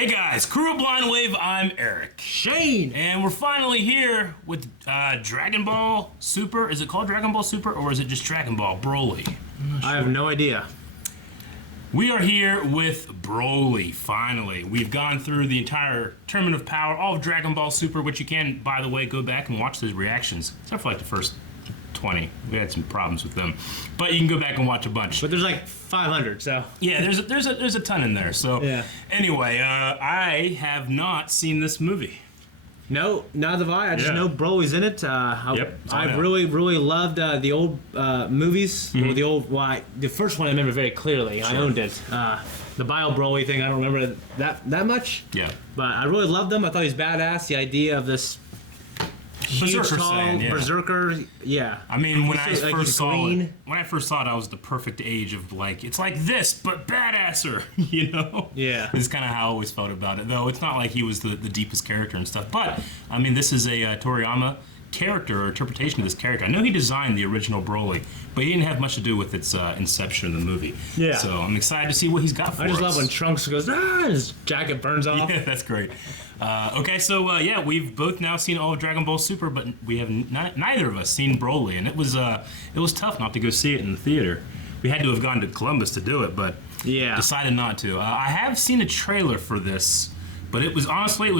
Hey guys, Crew of Blind Wave, I'm Eric. Shane! And we're finally here with Dragon Ball Super. Is it called Dragon Ball Super or is it just Dragon Ball Broly? Sure. I have no idea. We are here with Broly, finally. We've gone through the entire Tournament of Power, all of Dragon Ball Super, which you can, by the way, go back and watch those reactions. Except for like the first 20. We had some problems with them. But you can go back and watch a bunch. But there's like 500, so... Yeah, there's a ton in there. So yeah. Anyway, I have not seen this movie. No, neither have I. I just know Broly's in it. I've really loved the old movies. Mm-hmm. The first one I remember very clearly. Sure. I owned it. The Bio Broly thing, I don't remember that much. Yeah. But I really loved them. I thought he was badass. The idea of this huge, Berserker tall Saiyan, yeah. Berserker, yeah. I mean, when I first saw it, I was the perfect age of like, it's like this, but badasser, you know? Yeah. This is kind of how I always felt about it, though. It's not like he was the deepest character and stuff, but, I mean, this is a Toriyama character or interpretation of this character. I know he designed the original Broly, but he didn't have much to do with its inception in the movie. Yeah. So I'm excited to see what he's got for us. I just love when Trunks goes, and his jacket burns off. Yeah, that's great. Okay, so yeah, we've both now seen all of Dragon Ball Super, but we have neither of us seen Broly, and it was tough not to go see it in the theater. We had to have gone to Columbus to do it, but decided not to. I have seen a trailer for this, but it was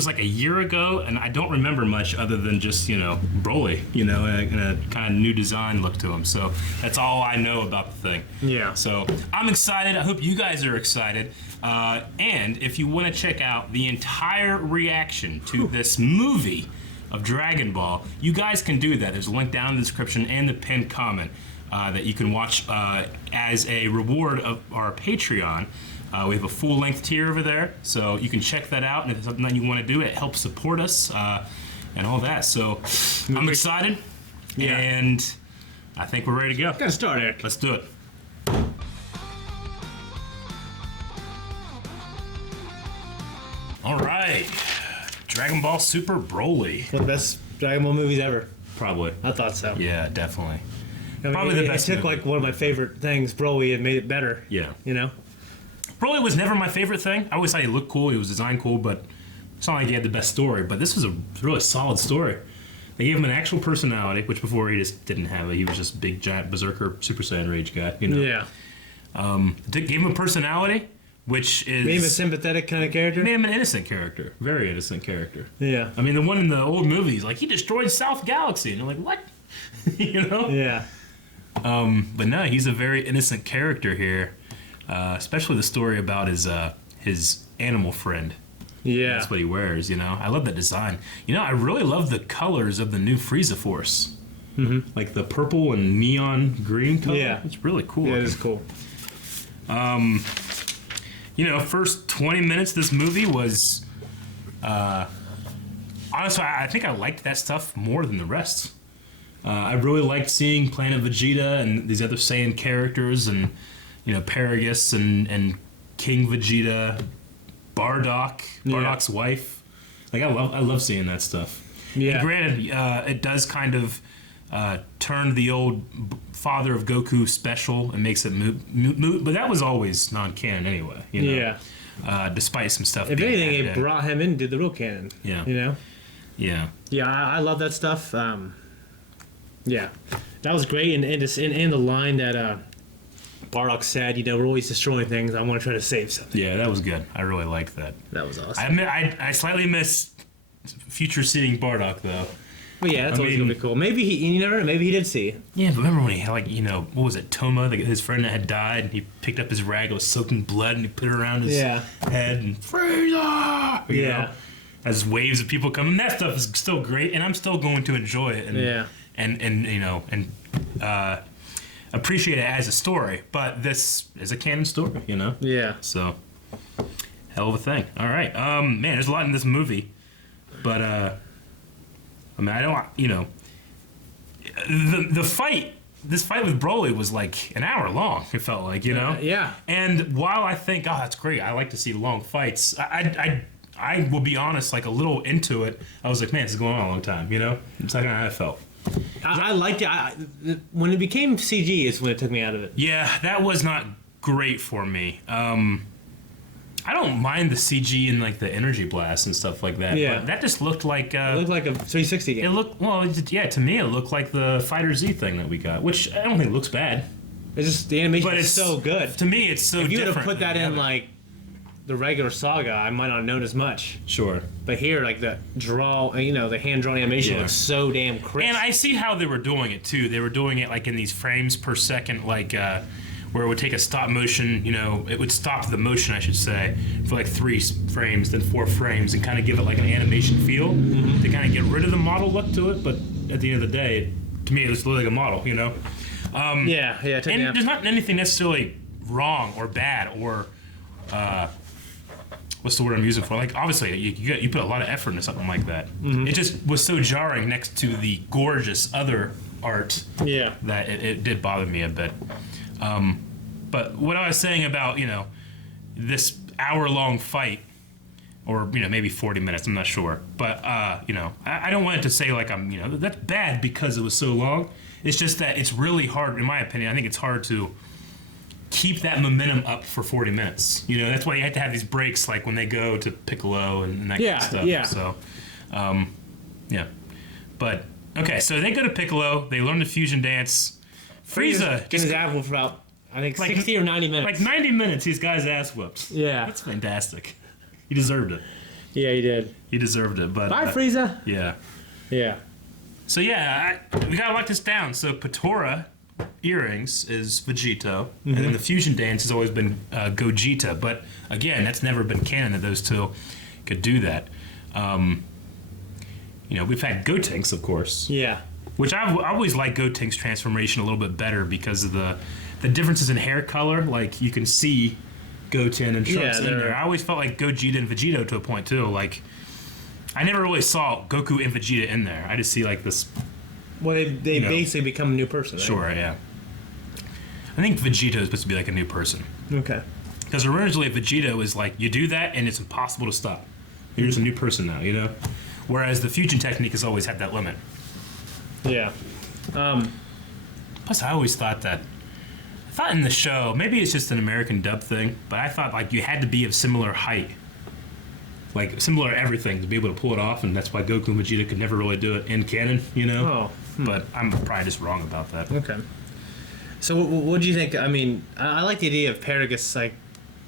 like a year ago, and I don't remember much other than just, Broly, and a kind of new design look to him. So that's all I know about the thing. Yeah. So I'm excited. I hope you guys are excited. And if you want to check out the entire reaction to this movie of Dragon Ball, you guys can do that. There's a link down in the description and the pinned comment that you can watch as a reward of our Patreon. We have a full-length tier over there, so you can check that out, and if it's something that you want to do, it helps support us and all that. So I'm excited, and I think we're ready to go. Gotta start, Eric. Let's do it. All right, Dragon Ball Super Broly. One of the best Dragon Ball movies ever. Probably. I thought so. Yeah, definitely. I mean, probably the best. It took like one of my favorite things, Broly, and made it better. Yeah. Broly was never my favorite thing. I always thought he looked cool, he was designed cool, but it's not like he had the best story. But this was a really solid story. They gave him an actual personality, which before he just didn't have it. He was just a big, giant berserker, Super Saiyan rage guy, Yeah. Gave him a personality, which is... Made him a sympathetic kind of character? Made him an innocent character. Very innocent character. Yeah. I mean, the one in the old movies, like, he destroyed South Galaxy. And you're like, what? Yeah. But no, he's a very innocent character here. Especially the story about his animal friend. Yeah. That's what he wears, I love that design. I really love the colors of the new Frieza Force. Mm-hmm. Like the purple and neon green color. Yeah. It's really cool. Yeah, it's cool. First 20 minutes of this movie was... honestly, I think I liked that stuff more than the rest. I really liked seeing Planet Vegeta and these other Saiyan characters and... Paragus and King Vegeta, Bardok's wife. Like I love seeing that stuff. Yeah. And granted, it does kind of turn the old father of Goku special and makes it moot, but that was always non-canon anyway. Yeah. Despite some stuff. If anything, it brought him into the real canon. Yeah. Yeah. Yeah, I love that stuff. Yeah, that was great, and the line that. Bardock said, we're always destroying things. I want to try to save something. Yeah, that was good. I really liked that. That was awesome. I slightly miss future seeing Bardock, though. Well, yeah, that's always going to be cool. Maybe maybe he did see it. Yeah, but remember when he had, what was it, Toma, his friend that had died, and he picked up his rag, it was soaked in blood, and he put it around his head, and Frieza! You know, as waves of people come, and that stuff is still great, and I'm still going to enjoy it. And appreciate it as a story, but this is a canon story, Yeah. So, hell of a thing. All right, man, there's a lot in this movie, but I don't, the fight. This fight with Broly was like an hour long. It felt like, Yeah. And while I think, oh, that's great, I like to see long fights. I will be honest, like a little into it, I was like, man, this is going on a long time. It's like how I felt. I liked it. When it became CG is when it took me out of it. Yeah, that was not great for me. I don't mind the CG and like the energy blast and stuff like that. Yeah. But that just looked like it looked like a 360 game. it looked to me it looked like the Fighter Z thing that we got, which I don't think looks bad. It's just the animation But is it's so good. To me, it's so If you would different. have put that than in the other. like the regular Saga, I might not have known as much. Sure. But here, like the the hand drawn animation Yeah. looks so damn crisp. And I see how they were doing it too. They were doing it like in these frames per second, like where it would take a stop motion. It would stop the motion, I should say, for like 3 frames, then 4 frames, and kind of give it like an animation feel to kind of get rid of the model look to it. But at the end of the day, to me, it looks like a model. yeah. And there's not anything necessarily wrong or bad or what's the word I'm using for? Like, obviously, you put a lot of effort into something like that. It just was so jarring next to the gorgeous other art Yeah. that it did bother me a bit. But what I was saying about, this hour-long fight, or, maybe 40 minutes, I'm not sure. But, I don't want it to say, like, that's bad because it was so long. It's just that it's really hard, in my opinion, I think it's hard to keep that momentum up for 40 minutes. That's why you have to have these breaks, like when they go to Piccolo and that kind of stuff. Yeah. So, yeah. But, okay, so they go to Piccolo, they learn the fusion dance. Frieza getting his ass whooped for about, I think, 60 or 90 minutes. Like 90 minutes, he's got his ass whooped. Yeah. That's fantastic. He deserved it. Yeah, he did. He deserved it, but... Bye, Frieza. Yeah. Yeah. So, yeah, we gotta lock this down. So, Patora earrings is Vegito, and then the fusion dance has always been Gogeta. But, again, that's never been canon that those two could do that. We've had Gotenks, of course. Yeah. Which I always like Gotenks' transformation a little bit better because of the differences in hair color. Like, you can see Goten and Trunks in there. I always felt like Gogeta and Vegito to a point, too. Like, I never really saw Goku and Vegeta in there. I just see, like, this... Well, they basically become a new person, right? Sure, yeah. I think Vegito is supposed to be, like, a new person. Okay. Because originally Vegito was like, you do that and it's impossible to stop. You're just a new person now, Whereas the fusion technique has always had that limit. Yeah. Plus, I always thought in the show, maybe it's just an American dub thing, but I thought like you had to be of similar height, like similar everything to be able to pull it off, and that's why Goku and Vegeta could never really do it in canon, Oh. But I'm probably just wrong about that. Okay. So what do you think? I mean, I like the idea of Paragus like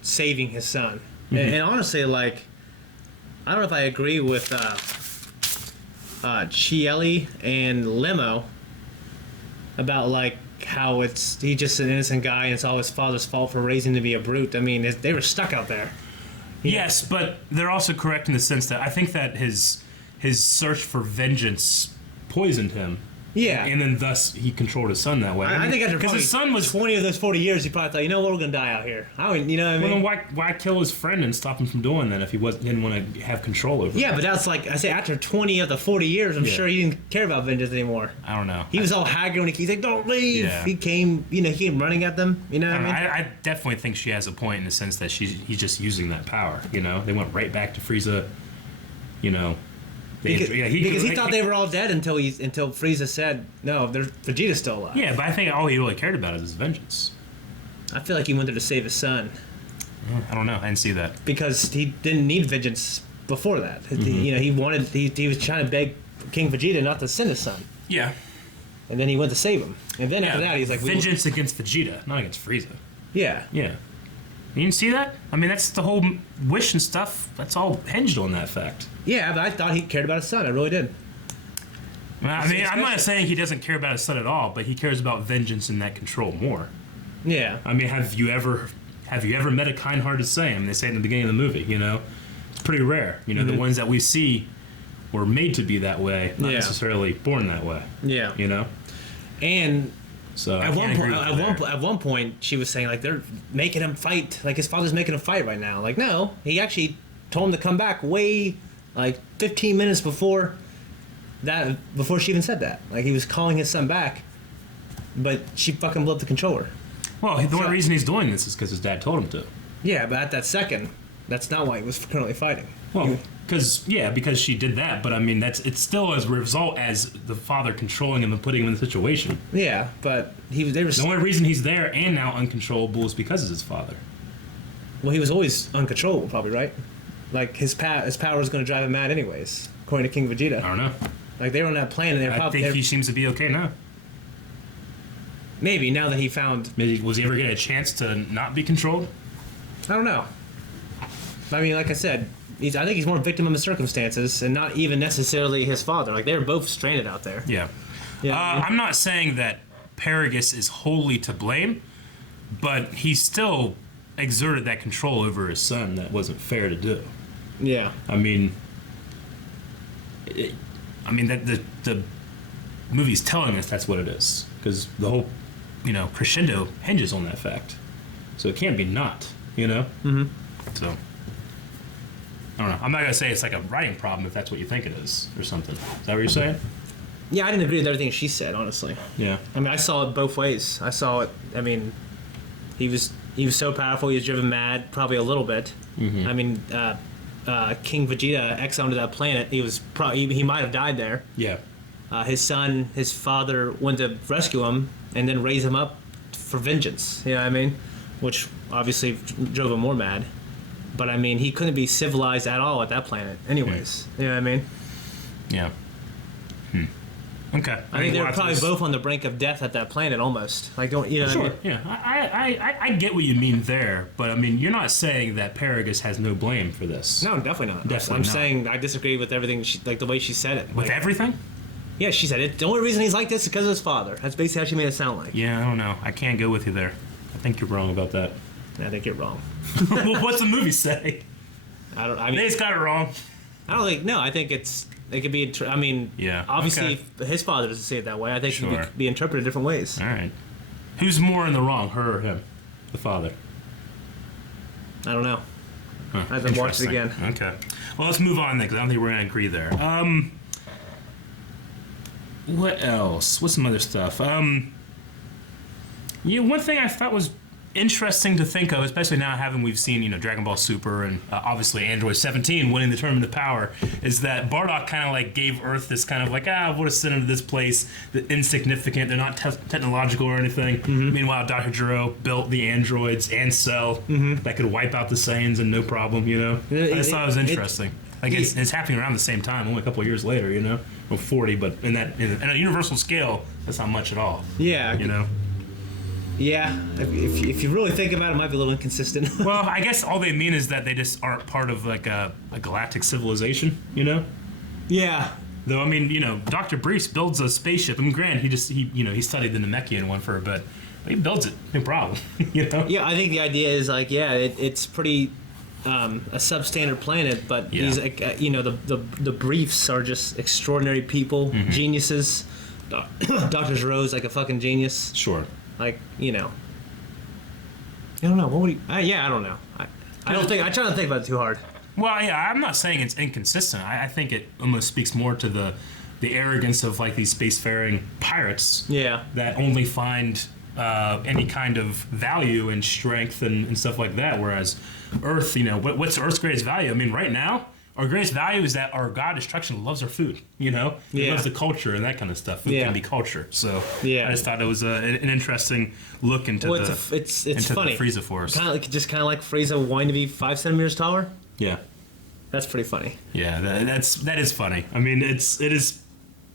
saving his son, and honestly, like, I don't know if I agree with Chieli and Limo about like how he's just an innocent guy and it's all his father's fault for raising him to be a brute. I mean, they were stuck out there. Yes, but they're also correct in the sense that I think that his search for vengeance poisoned him. Yeah. And then thus he controlled his son that way. I think after because his son was 20 of those 40 years, he probably thought, we're gonna die out here. What I mean? Well, then why kill his friend and stop him from doing that if he didn't want to have control over? Yeah, but that's like I say. After 20 of the 40 years, I'm sure he didn't care about vengeance anymore. I don't know. He was all haggard when he's like, "Don't leave." Yeah. He came, he came running at them. You know what I mean? I definitely think she has a point in the sense that he's just using that power. They went right back to Frieza. Because he thought they were all dead until Frieza said, "No, Vegeta's still alive." Yeah, but I think all he really cared about is his vengeance. I feel like he wanted to save his son I don't know. I didn't see that. because he didn't need vengeance before that. He was trying to beg King Vegeta not to send his son, Yeah. and then he went to save him. And then after that, he's like, vengeance against Vegeta, not against Frieza. Yeah. Yeah. You didn't see that? I mean, that's the whole wish and stuff. That's all hinged on that fact. Yeah, but I thought he cared about his son. I really did. I mean, I'm not saying he doesn't care about his son at all, but he cares about vengeance and that control more. Yeah. I mean, have you ever met a kind-hearted Saiyan? They say in the beginning of the movie, it's pretty rare. The ones that we see were made to be that way, not necessarily born that way. Yeah. So And at one point, point, she was saying like they're making him fight, like his father's making him fight right now. Like, no, he actually told him to come back way, like 15 minutes before she even said that. Like, he was calling his son back, but she fucking blew up the controller. Well, the only reason he's doing this is because his dad told him to. Yeah, but at that second, that's not why he was currently fighting. Well, because she did that, but I mean, it's still as a result as the father controlling him and putting him in the situation. Yeah, but they were. The only reason he's there and now uncontrollable is because of his father. Well, he was always uncontrollable, probably, right? Like, his power is going to drive him mad anyways, according to King Vegeta. I don't know. Like, they were on that planet. I think he seems to be okay now. Maybe, now that he found... Maybe, was he ever getting a chance to not be controlled? I don't know. I mean, like I said, I think he's more a victim of his circumstances and not even necessarily his father. Like, they were both stranded out there. Yeah. I'm not saying that Paragus is wholly to blame, but he still exerted that control over his son that wasn't fair to do. Yeah. I mean, that the movie's telling us that's what it is, because the whole, crescendo hinges on that fact. So it can't be not, Mm-hmm. So, I don't know. I'm not going to say it's like a writing problem if that's what you think it is, or something. Is that what you're saying? Yeah, I didn't agree with everything she said, honestly. Yeah. I mean, I saw it both ways. I saw it, he was so powerful, he was driven mad, probably a little bit. Mm-hmm. I mean, King Vegeta exiled to that planet. He might have died there. Yeah. His father went to rescue him and then raise him up for vengeance. You know what I mean? Which obviously drove him more mad. But I mean, he couldn't be civilized at all at that planet, anyways. You know what I mean? Yeah. Okay. I think they were probably both on the brink of death at that planet, almost. Like, don't you know? Sure. What I mean? Yeah. I get what you mean there, but I mean, you're not saying that Paragus has no blame for this. No, definitely not. Definitely I'm not. saying I disagree with everything. The way she said it. With everything? Yeah, she said it. The only reason he's like this is because of his father. That's basically how she made it sound like. Yeah, I don't know. I can't go with you there. I think you're wrong about that. I think you're wrong. Well, what's the movie say? I mean, it's got it wrong. I don't think. No, I think it could be. I mean, yeah. Obviously, his father doesn't see it that way. I think it could be interpreted different ways. All right. Who's more in the wrong, her or him? The father. I don't know. Huh, I have to watch it again. Okay. Well, let's move on then, because I don't think we're going to agree there. What else? What's some other stuff? One thing I thought was interesting to think of, especially now we've seen Dragon Ball Super and obviously Android 17 winning the Tournament of Power, is that Bardock kind of like gave Earth this kind of like, we'll just send them to this place, insignificant, they're not technological or anything. Mm-hmm. Meanwhile, Dr. Gero built the androids and Cell that could wipe out the Saiyans and no problem. I just thought it was interesting. It's happening around the same time, only a couple of years later. Well, 40, but in a universal scale, that's not much at all. Yeah. Yeah, if you really think about it, it might be a little inconsistent. Well, I guess all they mean is that they just aren't part of like a galactic civilization, Yeah. Though I mean, Dr. Briefs builds a spaceship. I mean, granted, he studied the Namekian one for a bit. But he builds it, no problem. Yeah, I think the idea is like, it's pretty a substandard planet, but these the Briefs are just extraordinary people, geniuses. Dr. Gero's like a fucking genius. Sure. Like, I don't know. What would he... I don't know. I don't think... I try not to think about it too hard. Well, yeah, I'm not saying it's inconsistent. I think it almost speaks more to the arrogance of, like, these spacefaring pirates. Yeah. That only find any kind of value and strength and stuff like that, whereas Earth, what's Earth's greatest value? I mean, right now, our greatest value is that our god Destruction loves our food, He loves the culture and that kind of stuff. Food can be culture. So I just thought it was an interesting look into it's into funny. The Frieza Force. Kind of like Frieza wanting to be 5 centimeters taller. Yeah. That's pretty funny. Yeah, that is funny. I mean, it is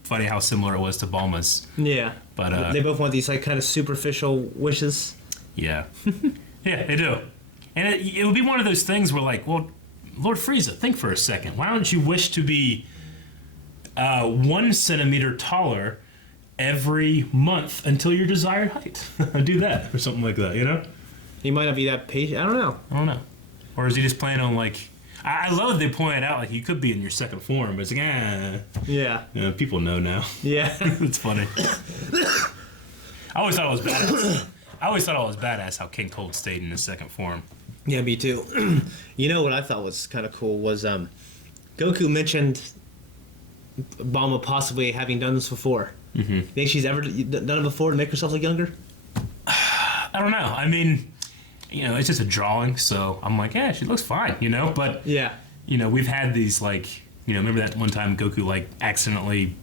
funny how similar it was to Bulma's. Yeah. But they both want these like kind of superficial wishes. Yeah. Yeah, they do. And it would be one of those things where like, well, Lord Frieza, think for a second. Why don't you wish to be 1 centimeter taller every month until your desired height? Do that or something like that, He might not be that patient. I don't know. Or is he just planning on like... I love they pointed out like you could be in your second form, but it's like, Yeah. People know now. Yeah. It's funny. I always thought it was badass how King Cold stayed in his second form. Yeah, me too. What I thought was kind of cool was Goku mentioned Bulma possibly having done this before. Mm-hmm. Think she's ever done it before to make herself look younger? I don't know. I mean, it's just a drawing, so I'm like, yeah, she looks fine, But yeah, we've had these like, remember that one time Goku like accidentally,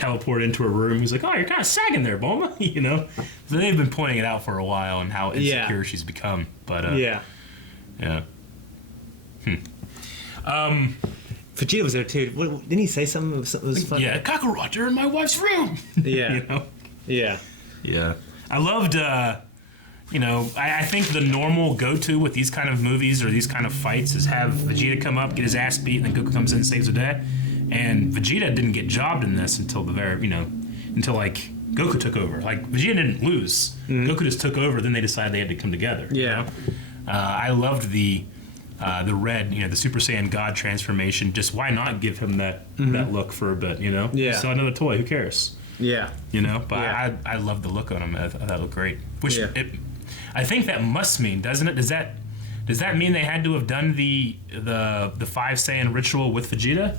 teleport into a room. He's like, "Oh, you're kind of sagging there, Bulma," you know. So they've been pointing it out for a while and how insecure she's become. But yeah. Vegeta was there too. Didn't he say something? It was funny. Yeah, Kakarot, you're in my wife's room. Yeah. You know? Yeah. Yeah. I loved. I think the normal go-to with these kind of movies or these kind of fights is have Vegeta come up, get his ass beat, and then Goku comes in and saves the day. And Vegeta didn't get jobbed in this until until like Goku took over. Like Vegeta didn't lose. Goku just took over. Then they decided they had to come together. Yeah. You know? I loved the red, the Super Saiyan God transformation. Just why not give him that look for a bit? You know. Yeah. Sell another toy. Who cares? Yeah. You know. But I love the look on him. I thought that looked great. I think that must mean, doesn't it? Does that mean they had to have done the 5 Saiyan ritual with Vegeta?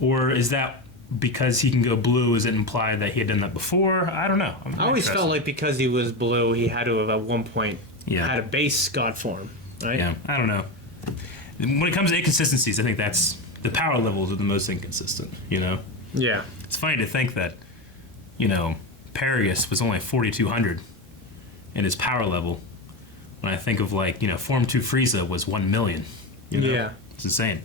Or is that because he can go blue, is it implied that he had done that before? I don't know. I always felt like because he was blue, he had to have at one point had a base god form, right? Yeah, I don't know. When it comes to inconsistencies, I think that's the power levels are the most inconsistent, you know? Yeah. It's funny to think that, Paragus was only 4,200 in his power level. When I think of Form 2 Frieza was 1 million. Yeah. It's insane.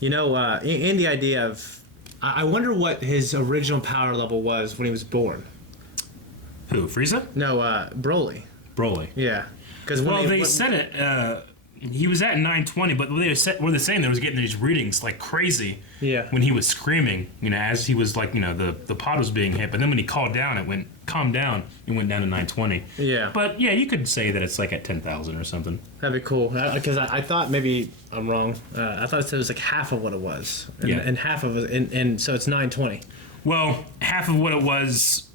In the idea of, I wonder what his original power level was when he was born. Who, Frieza? No, Broly. Broly. Yeah. Because they said it. He was at 920, but what they were saying they was getting these readings like crazy. Yeah. When he was screaming, as he was the pod was being hit, but then when he calmed down, it went down to 920. Yeah. But yeah, you could say that it's like at 10,000 or something. That'd be cool. Because I thought maybe I'm wrong. I thought it said it was like half of what it was. And half of it, and so it's 920. Well, half of what it was.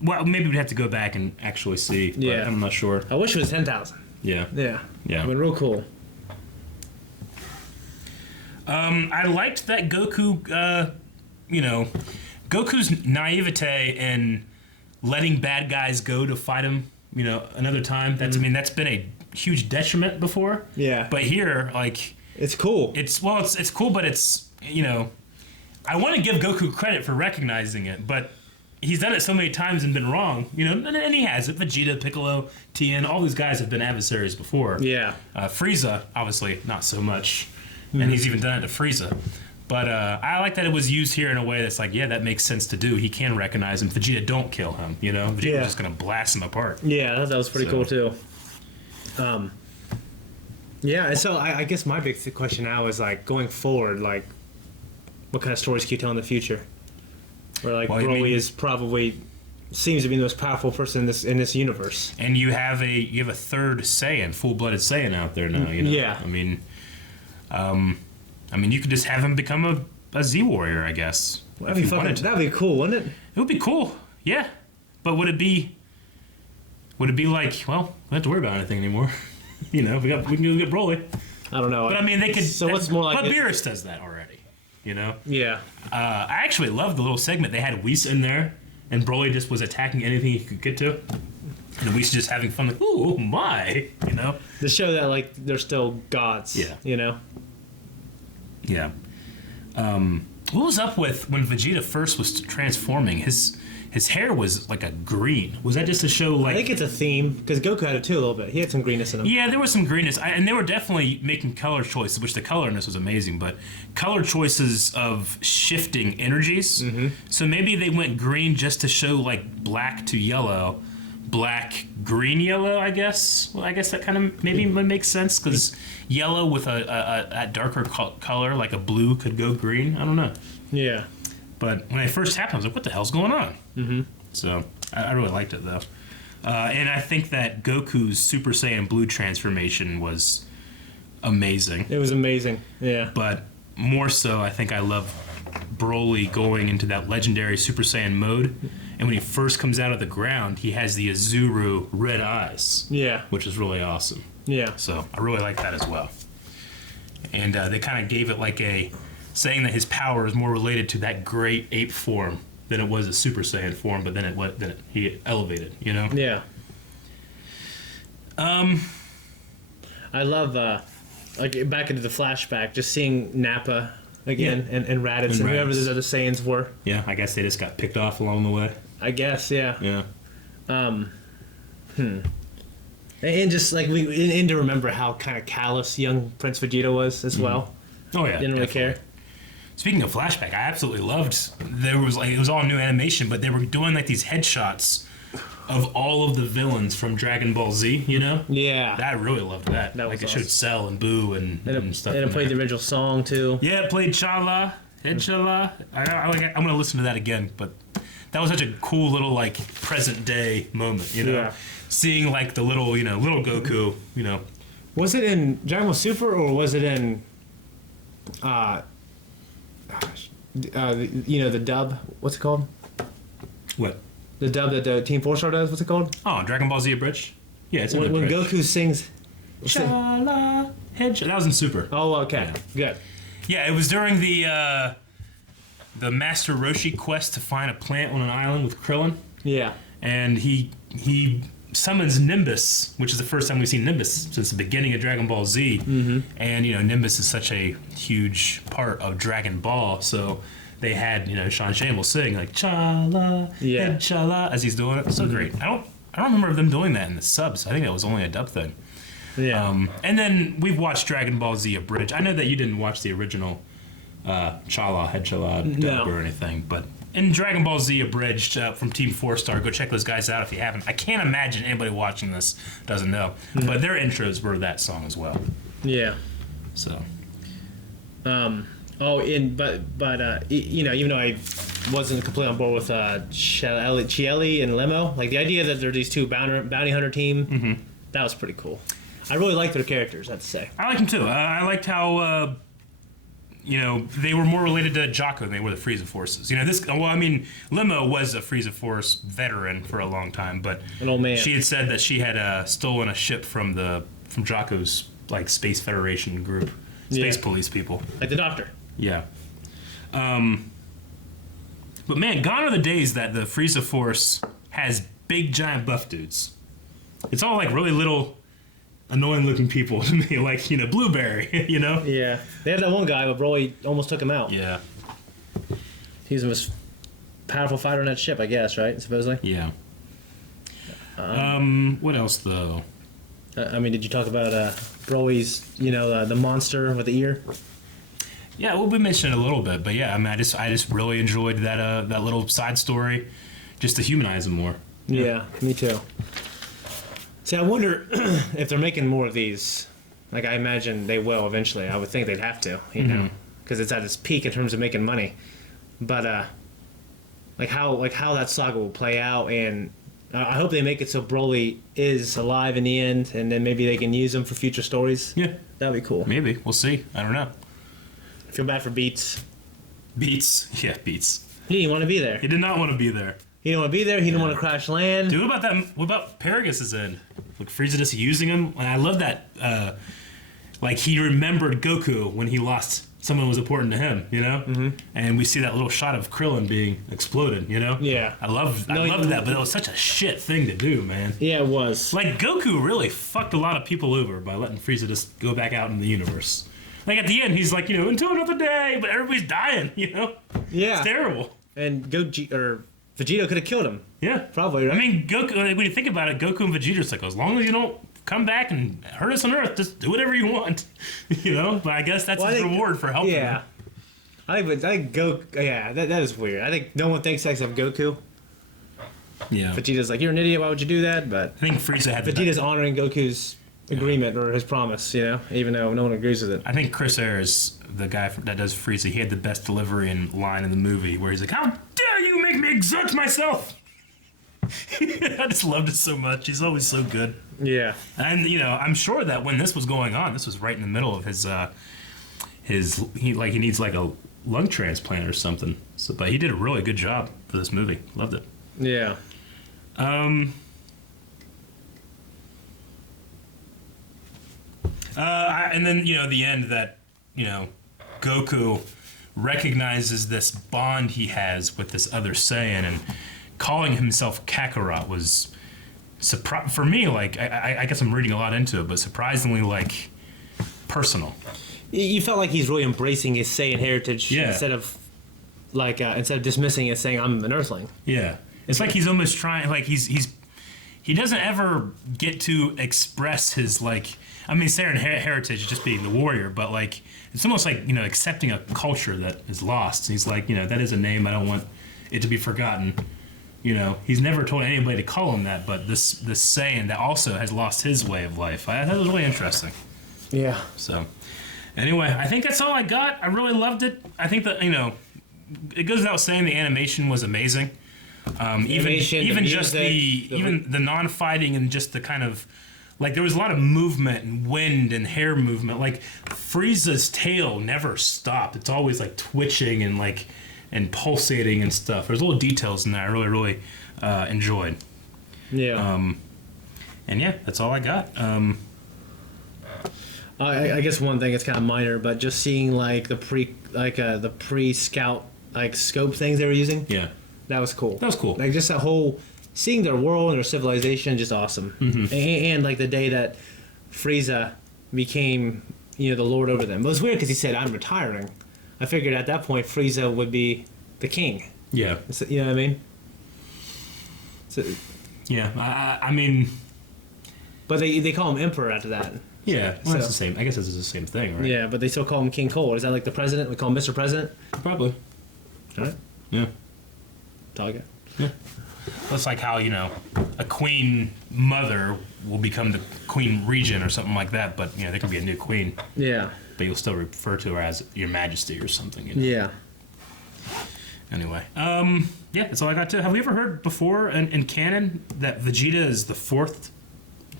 Maybe we'd have to go back and actually see. But Yeah. I'm not sure. I wish it was 10,000. Yeah. Yeah. Yeah. I mean, real cool. I liked that Goku, Goku's naivete in letting bad guys go to fight him, another time. That's that's been a huge detriment before. Yeah. But here, it's cool. It's cool, but it's, I want to give Goku credit for recognizing it, but he's done it so many times and been wrong, and he has it. Vegeta, Piccolo, Tien, all these guys have been adversaries before. Yeah. Frieza, obviously, not so much. And he's even done it to Frieza. But I like that it was used here in a way that's like, yeah, that makes sense to do. He can recognize him. Vegeta, don't kill him, Vegeta's just going to blast him apart. Yeah, I thought that was pretty cool, too. Yeah, and so I guess my big question now is, going forward, what kind of stories can you tell in the future? Where, Broly is probably seems to be the most powerful person in this universe. And you have a third Saiyan, full-blooded Saiyan out there now, Yeah. You could just have him become a Z warrior, I guess. That'd be cool, wouldn't it? It would be cool, yeah. But would it be like, well, we don't have to worry about anything anymore? we can go get Broly. I don't know. But they could. So what's more like? But Beerus does that already. Yeah. I actually loved the little segment they had Whis in there, and Broly just was attacking anything he could get to. And Whis just having fun, like, ooh, my, To show that, they're still gods. Yeah. Yeah. What was up with when Vegeta first was transforming? His hair was like a green. Was that just to show I think it's a theme, because Goku had it too a little bit. He had some greenness in him. Yeah, there was some greenness. And they were definitely making color choices, which the color in this was amazing, but color choices shifting energies. Mm-hmm. So maybe they went green just to show black to yellow. Black, green, yellow, I guess. Well, I guess that kind of maybe makes sense, because yellow with a darker color, like a blue, could go green. I don't know. Yeah. But when it first happened, I was like, what the hell's going on? Mm-hmm. So I really liked it, though. And I think that Goku's Super Saiyan Blue transformation was amazing. It was amazing, yeah. But more so, I think I love Broly going into that legendary Super Saiyan mode. And when he first comes out of the ground, he has the Azuru red eyes. Yeah. Which is really awesome. Yeah. So I really like that as well. And they kind of gave it saying that his power is more related to that great ape form than it was a Super Saiyan form, but then he elevated, Yeah. I love, back into the flashback, just seeing Nappa again, and Raditz and whoever those other Saiyans were. Yeah, I guess they just got picked off along the way. I guess, yeah. Yeah. And just like and to remember how kind of callous young Prince Vegeta was as well. Oh yeah, didn't really care. Speaking of flashback, I absolutely loved. There was like it was all new animation, but they were doing like these headshots of all of the villains from Dragon Ball Z. You know? Yeah. I really loved that. That like was it showed Cell and Boo and stuff. And it played the original song too. Yeah, it played Chala, Headchala. I'm gonna listen to that again, but that was such a cool little like present day moment. You know? Yeah. Seeing like the little little Goku. You know. Was it in Dragon Ball Super or was it in? The dub. What's it called? What? The dub that the Team 4-Star does. What's it called? Oh, Dragon Ball Z Abridged. Yeah, it's in when Abridged. Goku sings. Chala, Headchala. That was in Super. Oh, okay, good. Yeah, it was during the Master Roshi quest to find a plant on an island with Krillin. Yeah. And he summons Nimbus, which is the first time we've seen Nimbus since the beginning of Dragon Ball Z. Mm-hmm. And Nimbus is such a huge part of Dragon Ball, so they had Sean Shamble sing like Chala, Chala as he's doing it. So great. I don't remember them doing that in the subs. I think that was only a dub thing. Yeah. And then we've watched Dragon Ball Z Abridged. I know that you didn't watch the original Chala, Headchala dub or anything, but in Dragon Ball Z Abridged from Team 4-Star, go check those guys out if you haven't. I can't imagine anybody watching this doesn't know, but their intros were that song as well. Yeah. So. Even though I wasn't completely on board with Chieli and Lemo, like the idea that they're these two bounty hunter team, that was pretty cool. I really liked their characters, I have to say. I like them too. I liked how they were more related to Jocko than they were the Frieza Forces. Lemo was a Frieza Force veteran for a long time, but an old man. She had said that she had stolen a ship from Jocko's like Space Federation group, Space Police people, like the Doctor. Yeah. But man, gone are the days that the Frieza Force has big giant buff dudes. It's all like really little annoying looking people to me, like Blueberry, Yeah, they had that one guy, but Broly almost took him out. Yeah. He was the most powerful fighter on that ship, I guess, right? Supposedly. Yeah. What else though? Did you talk about Broly's, the monster with the ear? Yeah, well, we mentioned it a little bit, but yeah, I just really enjoyed that little side story, just to humanize him more. Yeah, me too. See, I wonder if they're making more of these. Like, I imagine they will eventually. I would think they'd have to, because it's at its peak in terms of making money. But how that saga will play out, and I hope they make it so Broly is alive in the end, and then maybe they can use him for future stories. Yeah, that'd be cool. Maybe we'll see. I don't know. I feel bad for Beats. Beats. He didn't want to be there. He did not want to be there. He didn't want to be there. He didn't want to crash land. Dude, what about that? What about Paragus' end? Like Frieza just using him, and I love that. Like he remembered Goku when he lost someone who was important to him, And we see that little shot of Krillin being exploded, Yeah. I loved that, but it was such a shit thing to do, man. Yeah, it was. Like Goku really fucked a lot of people over by letting Frieza just go back out in the universe. Like at the end, he's like, until another day, but everybody's dying, Yeah. It's terrible. And Vegeta could have killed him. Yeah. Probably, right? I mean, Goku, when you think about it, Goku and Vegeta's like, as long as you don't come back and hurt us on Earth, just do whatever you want. But I guess that's his reward for helping him. I think Goku, that is weird. I think no one thinks that except Goku. Yeah. Vegeta's like, you're an idiot, why would you do that? But I think Frieza had Vegeta's honoring Goku's agreement or his promise, even though no one agrees with it. I think Chris Ayres, the guy that does Frieza, he had the best delivery and line in the movie where he's like, how dare you make me exert myself? I just loved it so much. He's always so good. Yeah. And, I'm sure that when this was going on, this was right in the middle of he needs like a lung transplant or something. So, but he did a really good job for this movie. Loved it. Yeah. And then, the end that, Goku recognizes this bond he has with this other Saiyan, and calling himself Kakarot was, for me, like, I guess I'm reading a lot into it, but surprisingly, like, personal. You felt like he's really embracing his Saiyan heritage Yeah. instead of dismissing it, saying I'm an Earthling. Yeah, it's like he's almost trying. Like he doesn't ever get to express his like. I mean, Saiyan heritage, just being the warrior, but like it's almost like accepting a culture that is lost. He's like that is a name, I don't want it to be forgotten. He's never told anybody to call him that, but this Saiyan that also has lost his way of life. That was really interesting. Yeah. So, anyway, I think that's all I got. I really loved it. I think that it goes without saying the animation was amazing. Even just the non-fighting and just the kind of like there was a lot of movement and wind and hair movement. Like Frieza's tail never stopped. It's always like twitching and pulsating and stuff. There's little details in there I really enjoyed. Yeah. And yeah, that's all I got. I guess one thing is kind of minor, but just seeing like the pre-scout like scope things they were using. Yeah. That was cool. That was cool. Like just that whole seeing their world and their civilization, just awesome. Mm-hmm. And like the day that Frieza became the lord over them. It was weird because he said I'm retiring. I figured at that point Frieza would be the king. Yeah. You know what I mean? So, yeah. I mean. But they call him emperor after that. Yeah, well, that's the same. I guess it's the same thing, right? Yeah, but they still call him King Cole. Is that like the president? We call him Mr. President? Probably. All right. Yeah. That's all I got. Yeah. That's like how, a queen mother will become the queen regent or something like that, but, there can be a new queen. Yeah. But you'll still refer to her as your majesty or something. Yeah. Anyway. Yeah, that's all I got to. Have we ever heard before in canon that Vegeta is the fourth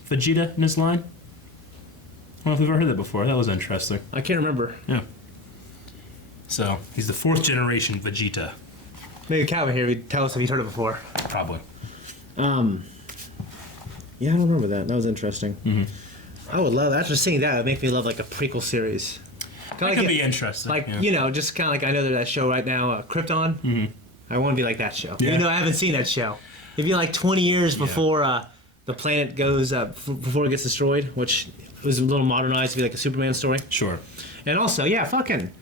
Vegeta in his line? I don't know if we've ever heard that before. That was interesting. I can't remember. Yeah. So, he's the fourth generation Vegeta. Maybe Calvin here would tell us if he's heard it before. Probably. Yeah, I don't remember that. That was interesting. Mm-hmm. I would love, after seeing that, it would make me love like a prequel series. That could be interesting. Like, yeah. Just kind of like I know there's that show right now, Krypton. Mm-hmm. I want to be like that show. Yeah. Even though I haven't seen that show. It'd be like 20 years before the planet goes, before it gets destroyed, which was a little modernized to be like a Superman story. Sure. And also, fucking...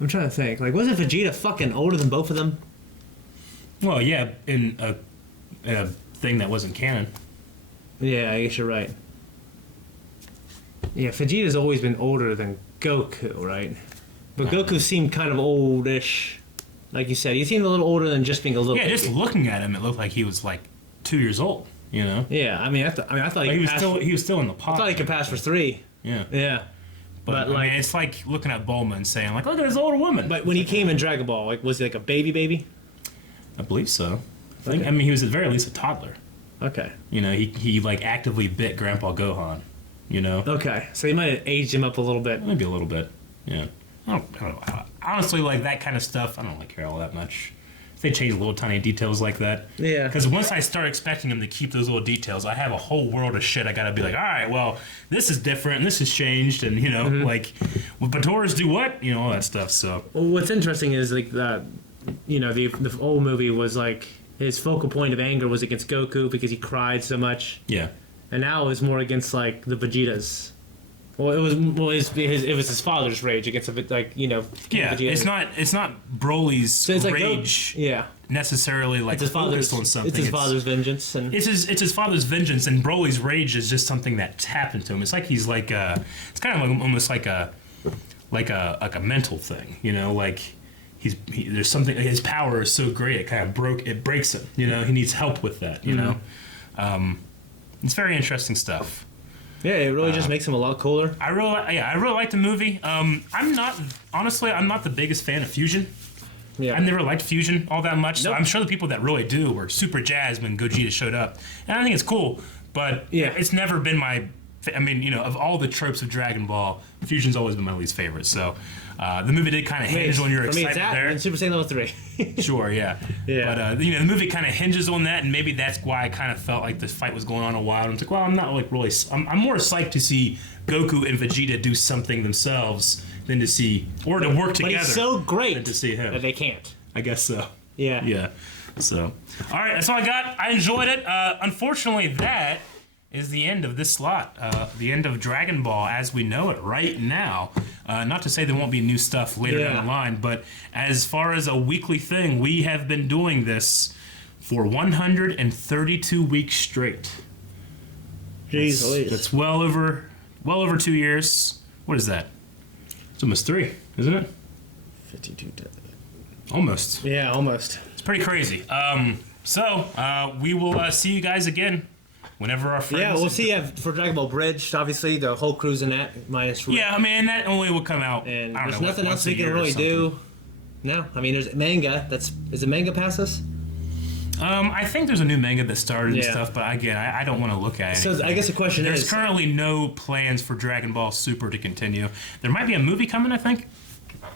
I'm trying to think. Like, wasn't Vegeta fucking older than both of them? Well, yeah, in a thing that wasn't canon. Yeah, I guess you're right. Yeah, Vegeta's always been older than Goku, right? But Goku seemed kind of oldish. Like you said, he seemed a little older than just being a little. Yeah, just looking at him, it looked like he was like 2 years old. Yeah, I mean, I thought like he was still in the pocket. I thought he could pass for 3. Yeah. Yeah. But I mean, it's like looking at Bulma and saying, like, look at this older woman. But when he came in Dragon Ball, like, was he like a baby? I believe so. Okay. I mean, he was at the very least a toddler. Okay. He like actively bit Grandpa Gohan. Okay, so he might have aged him up a little bit. Maybe a little bit. Yeah. I don't know. Honestly, like that kind of stuff, I don't really care all that much. If they change little tiny details like that. Yeah. Because once I start expecting them to keep those little details, I have a whole world of shit I gotta be like, all right, well, this is different, and this has changed, and like, well, Batoras do what? All that stuff. So. Well, what's interesting is like that, the old movie was like his focal point of anger was against Goku because he cried so much. Yeah. And now it's more against like the Vegetas. Well, it was his father's rage against like Yeah, Vegeta. it's not Broly's like rage. Yeah. Necessarily like It's his father's on something. It's his father's vengeance, and it's his father's vengeance, and Broly's rage is just something that's happened to him. It's like he's like it's kind of like, almost like a mental thing, like there's something, his power is so great it breaks him. He needs help with that. It's very interesting stuff. Yeah, it really just makes him a lot cooler. I really like the movie. I'm not the biggest fan of Fusion. Yeah. I've never liked Fusion all that much, so I'm sure the people that really do were super jazzed when Gogeta showed up. And I think it's cool, but it's never been my... I mean, of all the tropes of Dragon Ball, Fusion's always been my least favorite, so... the movie did kind of hinge on your excitement there. And Super Saiyan Level 3. Sure, yeah. But, the movie kind of hinges on that, and maybe that's why I kind of felt like this fight was going on a while. And it's like, well, I'm not like really... I'm more psyched to see Goku and Vegeta do something themselves than to see... Or to work together. But he's so great than to see him. that they can't. I guess so. Yeah. Yeah. So, all right, that's all I got. I enjoyed it. Unfortunately, that is the end of this slot, the end of Dragon Ball as we know it right now. Not to say there won't be new stuff later down the line, but as far as a weekly thing, we have been doing this for 132 weeks straight. Jeez, that's well over 2 years. What is that? It's almost 3, isn't it? 52. Almost. Yeah, almost. It's pretty crazy. So we will see you guys again whenever our friends. Yeah, we'll see you for Dragon Ball Bridge. Obviously, the whole crew's in that minus. Yeah, I mean that only will come out. And I don't there's know, nothing once else a we can year or really something. do. No, I mean there's manga. Is it manga past us? I think there's a new manga that started and stuff, but again, I don't want to look at it. So I guess the question There's is, currently no plans for Dragon Ball Super to continue. There might be a movie coming, I think,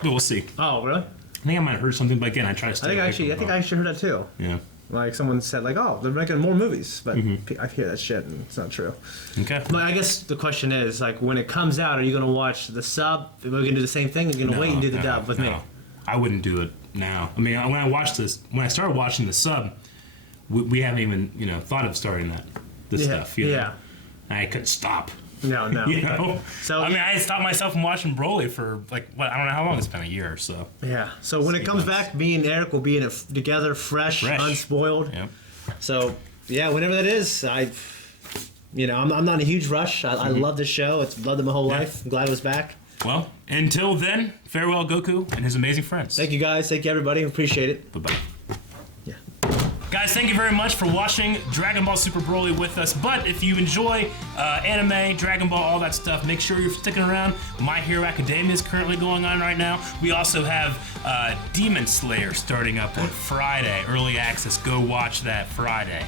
but we'll see. oh really? I think I might have heard something, but again, I try to stay away from I think I actually heard that too. Yeah. Like someone said, like, oh, they're making more movies, but I hear that shit, and it's not true. Okay. But I guess the question is, like, when it comes out, are you gonna watch the sub? Are we gonna do the same thing? Or are you gonna wait and do the dub with me? I wouldn't do it now. I mean, when I started watching the sub, we haven't even thought of starting this stuff. Yeah. I couldn't stop. No. You know. So I mean, I stopped myself from watching Broly for I don't know how long it's been, a year or so. Yeah. So when it comes back, me and Eric will be in it together, fresh, unspoiled. Yep. So yeah, whenever that is, I'm not in a huge rush. I love the show. It's loved it my whole life. I'm glad it was back. Well, until then, farewell, Goku and his amazing friends. Thank you guys. Thank you everybody. Appreciate it. Bye-bye. Yeah. Guys, thank you very much for watching Dragon Ball Super Broly with us. But if you enjoy anime, Dragon Ball, all that stuff, make sure you're sticking around. My Hero Academia is currently going on right now. We also have Demon Slayer starting up on Friday, early access. Go watch that Friday.